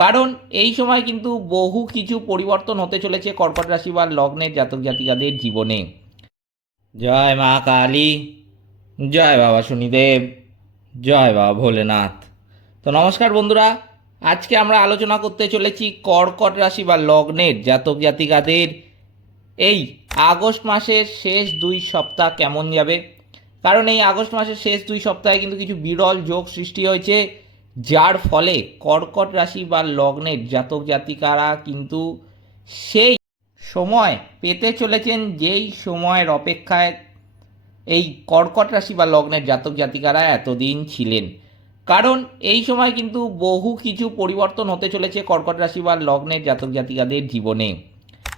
কারণ এই সময় কিন্তু বহু কিছু পরিবর্তন হতে চলেছে কর্কট রাশি বা লগ্নের জাতক জাতিকাদের জীবনে। জয় মা কালী, জয় বাবা শনিদেব, জয় বাবা ভোলেনাথ। তো নমস্কার বন্ধুরা, আজকে আমরা আলোচনা করতে চলেছি কর্কট রাশি বা লগ্নের জাতক জাতিকাদের এই আগস্ট মাসের শেষ দুই সপ্তাহ কেমন যাবে। কারণ এই আগস্ট মাসের শেষ দুই সপ্তাহে কিন্তু কিছু বিরল যোগ সৃষ্টি হয়েছে। যার ফলে কর্কট রাশি বা লগ্নের জাতক জাতিকারা কিন্তু সেই সময় পেতে চলেছেন যেই সময়ের অপেক্ষায় এই কর্কট রাশি বা লগ্নের জাতক জাতিকারা এতদিন ছিলেন। কারণ এই সময় কিন্তু বহু কিছু পরিবর্তন হতে চলেছে কর্কট রাশি বা লগ্নের জাতক জাতিকাদের জীবনে।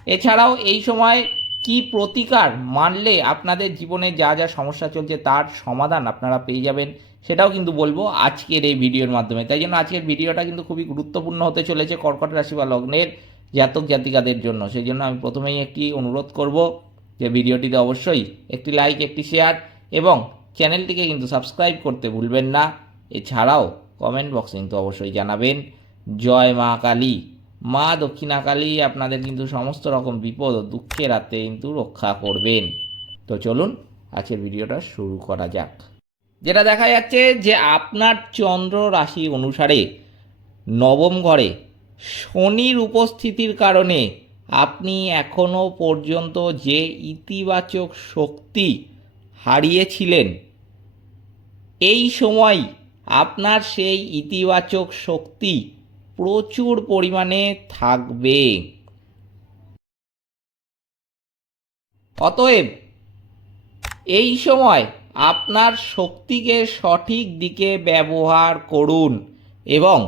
এছাড়াও এই সময় কি প্রতিকার মানলে আপনাদের জীবনে যা যা সমস্যা চলছে তার সমাধান আপনারা পেয়ে যাবেন, সেটাও কিন্তু বলব আজকের এই ভিডিওর মাধ্যমে। তাই জন্য আজকের ভিডিওটা কিন্তু খুবই গুরুত্বপূর্ণ হতে চলেছে কর্কট রাশি বা লগ্নের জাতক জাতিকাদের জন্য। সেই জন্য আমি প্রথমেই একটি অনুরোধ করব যে ভিডিওটিতে অবশ্যই একটি লাইক একটি শেয়ার এবং চ্যানেলটিকে কিন্তু সাবস্ক্রাইব করতে ভুলবেন না। এছাড়াও কমেন্ট বক্সে কিন্তু অবশ্যই জানাবেন। জয় মা কালী। মা দক্ষিণা কালী আপনাদের কিন্তু সমস্ত রকম বিপদ ও দুঃখের হাতে কিন্তু রক্ষা করবেন। তো চলুন, আজকের ভিডিওটা শুরু করা যাক। যেটা দেখা যাচ্ছে যে আপনার চন্দ্র রাশি অনুসারে নবম ঘরে শনির উপস্থিতির কারণে আপনি এখনও পর্যন্ত যে ইতিবাচক শক্তি হারিয়েছিলেন, এই সময় আপনার সেই ইতিবাচক শক্তি প্রচুর পরিমাণে থাকবে। অতএব, এই সময় আপনার শক্তিকে সঠিক দিকে ব্যবহার করুন এবং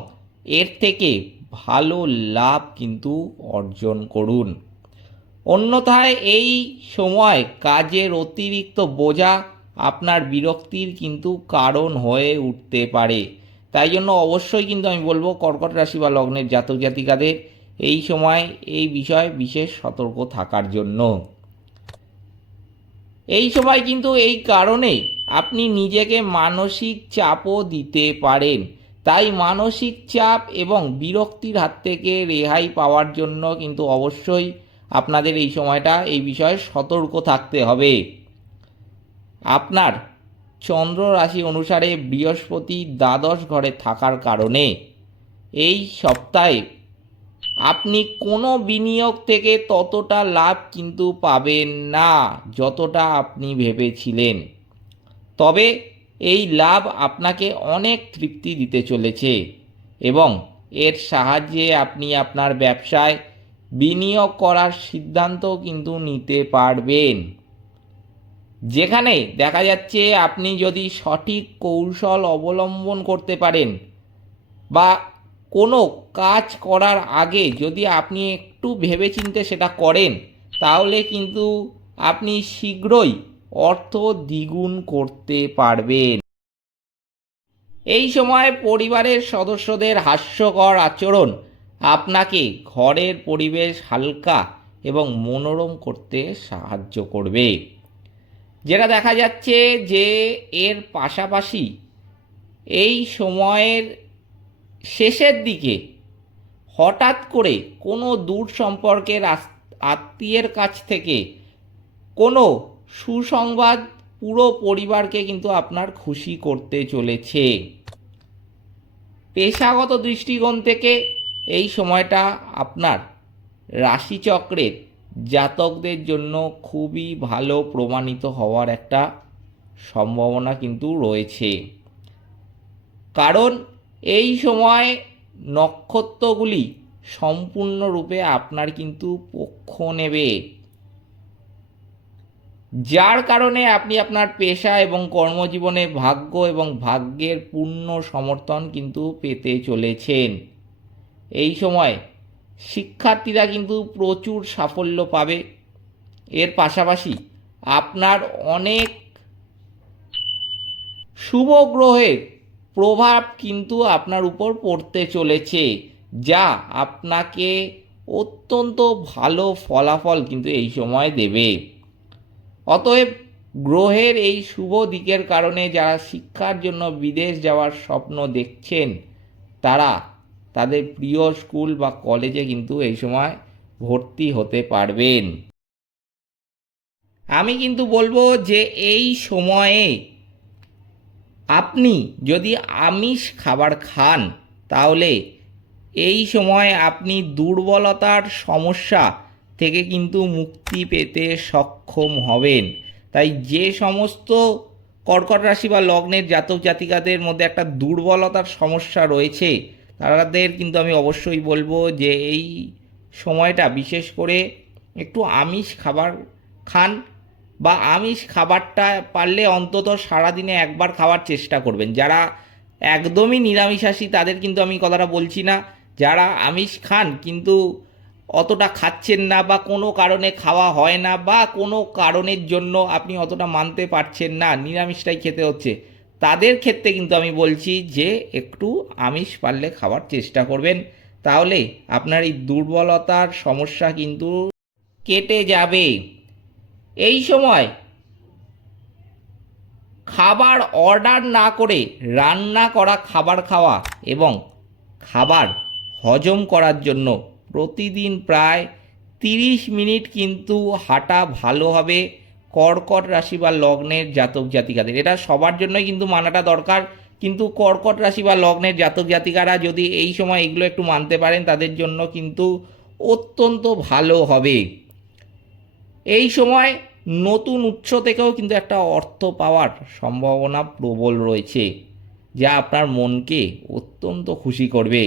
এর থেকে ভালো লাভ কিন্তু অর্জন করুন। অন্যথায় এই সময় কাজের অতিরিক্ত বোঝা আপনার বিরক্তির কিন্তু কারণ হয়ে উঠতে পারে। তাই জন্য অবশ্যই কিন্তু আমি বলব কর্কট রাশি বা লগ্নের জাতক জাতিকাদের এই সময় এই বিষয়ে বিশেষ সতর্ক থাকার জন্য। এই সময় কিন্তু এই কারণে আপনি নিজেকে মানসিক চাপও দিতে পারেন। তাই মানসিক চাপ এবং বিরক্তির হাত থেকে রেহাই পাওয়ার জন্য কিন্তু অবশ্যই আপনাদের এই সময়টা এই বিষয়ে সতর্ক থাকতে হবে। আপনার চন্দ্র রাশি অনুসারে বৃহস্পতি দ্বাদশ ঘরে থাকার কারণে এই সপ্তাহে আপনি কোনো বিনিয়োগ থেকে ততটা লাভ কিন্তু পাবেন না, যতটা আপনি ভেবেছিলেন। তবে এই লাভ আপনাকে অনেক তৃপ্তি দিতে চলেছে এবং এর সাহায্যে আপনি আপনার ব্যবসায় বিনিয়োগ করার সিদ্ধান্ত কিন্তু নিতে পারবেন। যেখানে দেখা যাচ্ছে আপনি যদি সঠিক কৌশল অবলম্বন করতে পারেন বা কোনো কাজ করার আগে যদি আপনি একটু ভেবেচিন্তে সেটা করেন, তাহলে কিন্তু আপনি শীঘ্রই অর্থ দ্বিগুণ করতে পারবেন। এই সময় পরিবারের সদস্যদের হাস্যকর আচরণ আপনাকে ঘরের পরিবেশ হালকা এবং মনোরম করতে সাহায্য করবে। যেটা দেখা যাচ্ছে যে এর পাশাপাশি এই সময়ের শেষের দিকে হঠাৎ করে কোনো দূর সম্পর্কের আত্মীয়ের কাছ থেকে কোনো সুসংবাদ পুরো পরিবারকে কিন্তু আপনার খুশি করতে চলেছে। পেশাগত দৃষ্টিকোণ থেকে এই সময়টা আপনার রাশিচক্রের জাতকদের জন্য খুবই ভালো প্রমাণিত হওয়ার একটা সম্ভাবনা কিন্তু রয়েছে। কারণ এই সময় নক্ষত্রগুলি সম্পূর্ণরূপে আপনার কিন্তু পক্ষ নেবে। যার কারণে আপনি আপনার পেশা এবং কর্মজীবনে ভাগ্য এবং ভাগ্যের পূর্ণ সমর্থন কিন্তু পেতে চলেছেন। এই সময় শিক্ষার্থীরা কিন্তু প্রচুর সাফল্য পাবে। এর পাশাপাশি আপনার অনেক শুভ গ্রহের প্রভাব কিন্তু আপনার উপর পড়তে চলেছে, যা আপনাকে অত্যন্ত ভালো ফলাফল কিন্তু এই সময় দেবে। অতএব গ্রহের এই শুভ দিকের কারণে যারা শিক্ষার জন্য বিদেশ যাওয়ার স্বপ্ন দেখছেন, তারা তাদের প্রিয় স্কুল বা কলেজে কিন্তু এই সময় ভর্তি হতে পারবেন। আমি কিন্তু বলব যে এই সময়ে আপনি যদি আমিষ খাবার খান, তাহলে এই সময় আপনি দুর্বলতার সমস্যা থেকে কিন্তু মুক্তি পেতে সক্ষম হবেন। তাই যে সমস্ত কর্কট রাশি বা লগ্নের জাতক জাতিকাদের মধ্যে একটা দুর্বলতার সমস্যা রয়েছে তাদের কিন্তু আমি অবশ্যই বলব যে এই সময়টা বিশেষ করে একটু আমিষ খাবার খান বা আমিষ খাবারটা পারলে অন্তত সারাদিনে একবার খাওয়ার চেষ্টা করবেন। যারা একদমই নিরামিষাশী তাদের কিন্তু আমি কথাটা বলছি না। যারা আমিষ খান কিন্তু অতটা খাচ্ছেন না বা কোনো কারণে খাওয়া হয় না বা কোনো কারণের জন্য আপনি অতটা মানতে পারছেন না, নিরামিষটাই খেতে হচ্ছে। তাদের ক্ষেত্রে কিন্তু আমি বলছি যে একটু আমিষ পারলে খাওয়ার চেষ্টা করবেন। তাহলে আপনার এই দুর্বলতার সমস্যা কিন্তু কেটে যাবে। এই সময় খাবার অর্ডার না করে রান্না করা খাবার খাওয়া এবং খাবার হজম করার জন্য প্রতিদিন প্রায় তিরিশ মিনিট কিন্তু হাঁটা ভালো হবে। কর্কট রাশি বা লগ্নের জাতক জাতিকাদের। এটা সবার জন্যই কিন্তু মানাটা দরকার, কিন্তু কর্কট রাশি বা লগ্নের জাতক জাতিকারা যদি এই সময় এগুলো একটু মানতে পারেন, তাদের জন্য কিন্তু অত্যন্ত ভালো হবে। এই সময় নতুন উৎস থেকেও কিন্তু একটা অর্থ পাওয়ার সম্ভাবনা প্রবল রয়েছে, যা আপনার মনকে অত্যন্ত খুশি করবে।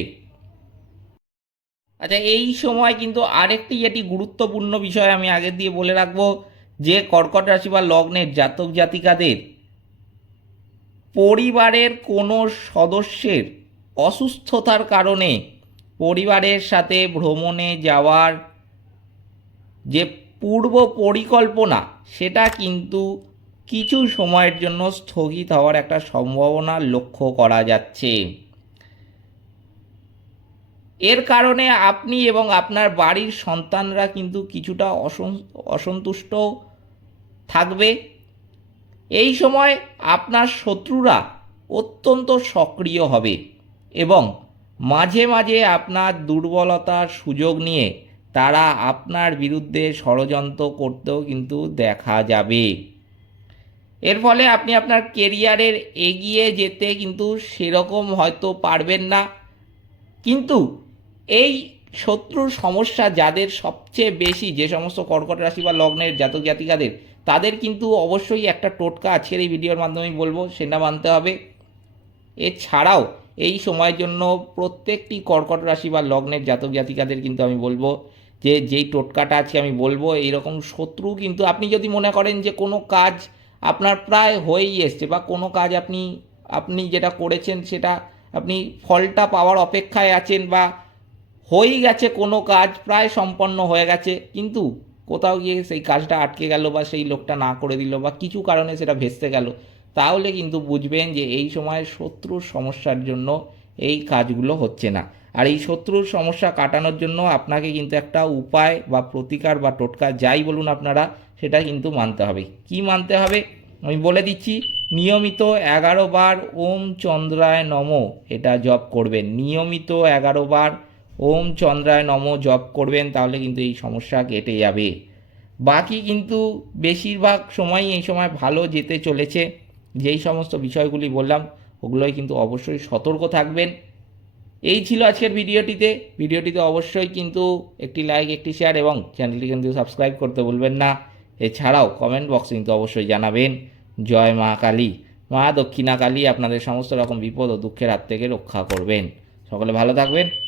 আচ্ছা এই সময় কিন্তু আরেকটি যেটি গুরুত্বপূর্ণ বিষয় আমি আগে দিয়ে বলে রাখব। যে কর্কট রাশি বা লগ্নের জাতক জাতিকাদের পরিবারের কোনো সদস্যের অসুস্থতার কারণে পরিবারের সাথে ভ্রমণে যাওয়ার যে পূর্ব পরিকল্পনা, সেটা কিন্তু কিছু সময়ের জন্য স্থগিত হওয়ার একটা সম্ভাবনা লক্ষ্য করা যাচ্ছে। এর কারণে আপনি এবং আপনার বাড়ির সন্তানরা কিন্তু কিছুটা অসন- অসন্তুষ্ট থাকবে। এই সময় আপনার শত্রুরা অত্যন্ত সক্রিয় হবে এবং মাঝে মাঝে আপনার দুর্বলতার সুযোগ নিয়ে তারা আপনার বিরুদ্ধে ষড়যন্ত্র করতেও কিন্তু দেখা যাবে। এর ফলে আপনি আপনার কেরিয়ারের এগিয়ে যেতে কিন্তু সেরকম হয়তো পারবেন না। কিন্তু এই শত্রুর সমস্যা যাদের সবচেয়ে বেশি, যে সমস্ত কর্কট রাশি বা লগ্নের জাতক জাতিকাদের তাদের কিন্তু অবশ্যই একটা টোটকা আজকের এই ভিডিওর মাধ্যমে বলব, সেটা মানতে হবে। এছাড়াও এই সময়ের জন্য প্রত্যেকটি কর্কট রাশি বা লগ্নের জাতক জাতিকাদের কিন্তু আমি বলব, যে যেই টোটকাটা আছে আমি বলব, এইরকম শত্রু কিন্তু আপনি যদি মনে করেন যে কোনো কাজ আপনার প্রায় হয়েই এসছে বা কোনো কাজ আপনি আপনি যেটা করেছেন সেটা আপনি ফলটা পাওয়ার অপেক্ষায় আছেন বা হয়েই গেছে কোনো কাজ, প্রায় সম্পন্ন হয়ে গেছে, কিন্তু কোথাও গিয়ে সেই কাজটা আটকে গেল বা সেই লোকটা না করে দিল বা কিছু কারণে সেটা ভেস্তে গেল, তাহলে কিন্তু বুঝবেন যে এই সময় শত্রুর সমস্যার জন্য এই কাজগুলো হচ্ছে না। আর এই শত্রুর সমস্যা কাটানোর জন্য আপনাকে কিন্তু একটা উপায় বা প্রতিকার বা টোটকা যাই বলুন আপনারা, সেটা কিন্তু মানতে হবে। কি মানতে হবে? আমি বলে দিচ্ছি, নিয়মিত এগারো বার ওম চন্দ্রায় নম, এটা জপ করবেন। নিয়মিত এগারো বার ওম চন্দ্রায় নম জপ করবেন, তাহলে কিন্তু এই সমস্যা কেটে যাবে। বাকি কিন্তু বেশিরভাগ সময় এই সময় ভালো যেতে চলেছে। যেই সমস্ত বিষয়গুলি বললাম ওগুলোই কিন্তু অবশ্যই সতর্ক থাকবেন। এই ছিল আজকের ভিডিওটিতে। ভিডিওটিতে অবশ্যই কিন্তু একটি লাইক একটি শেয়ার এবং চ্যানেলটি কিন্তু সাবস্ক্রাইব করতে ভুলবেন না। এছাড়াও কমেন্ট বক্সে কিন্তু অবশ্যই জানাবেন। জয় মা কালী। মা দক্ষিণা কালী আপনাদের সমস্ত রকম বিপদ ও দুঃখের হাত থেকে রক্ষা করবেন। সকলে ভালো থাকবেন।